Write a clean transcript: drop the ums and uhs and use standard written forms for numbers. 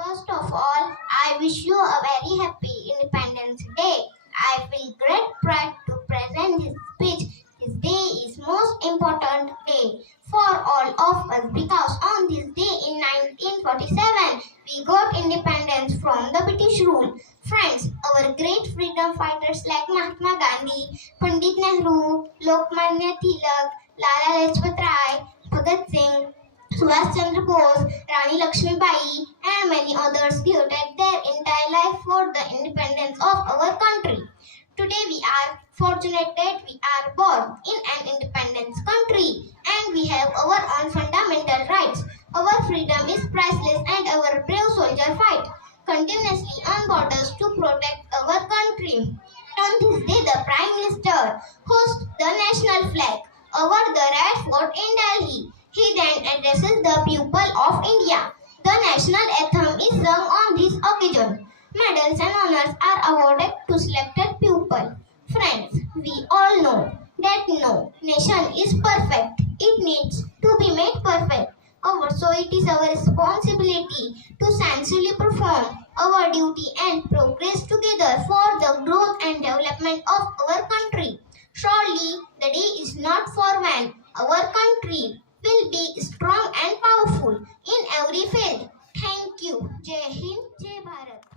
First of all, I wish you a very happy Independence Day. I feel great pride to present this speech. This day is most important day for all of us because on this day in 1947 we got independence from the British rule. Friends, our great freedom fighters like Mahatma Gandhi, Pandit Nehru, Lokmanya Tilak, Lala Lajpat Rai, Bhagat Singh, Subhash Chandra Bose, Rani Lakshmi Bai, and many others devoted their entire life for the independence of our country. Today we are fortunate that we are born in an independent country and we have our own fundamental rights. Our freedom is priceless and our brave soldiers fight continuously on borders to protect our country. On this day, the Prime Minister hoists the national flag over the Red Fort in Delhi. He then addresses the people of India. The national anthem is sung on this occasion. Medals and honors are awarded to selected people. Friends, we all know that no nation is perfect. It needs to be made perfect. So it is our responsibility to sincerely perform our duty and progress together for the growth and development of our country. Surely the day is not for when our country will be strong and powerful in every field. Thank you. Jai Hind, Jai Bharat.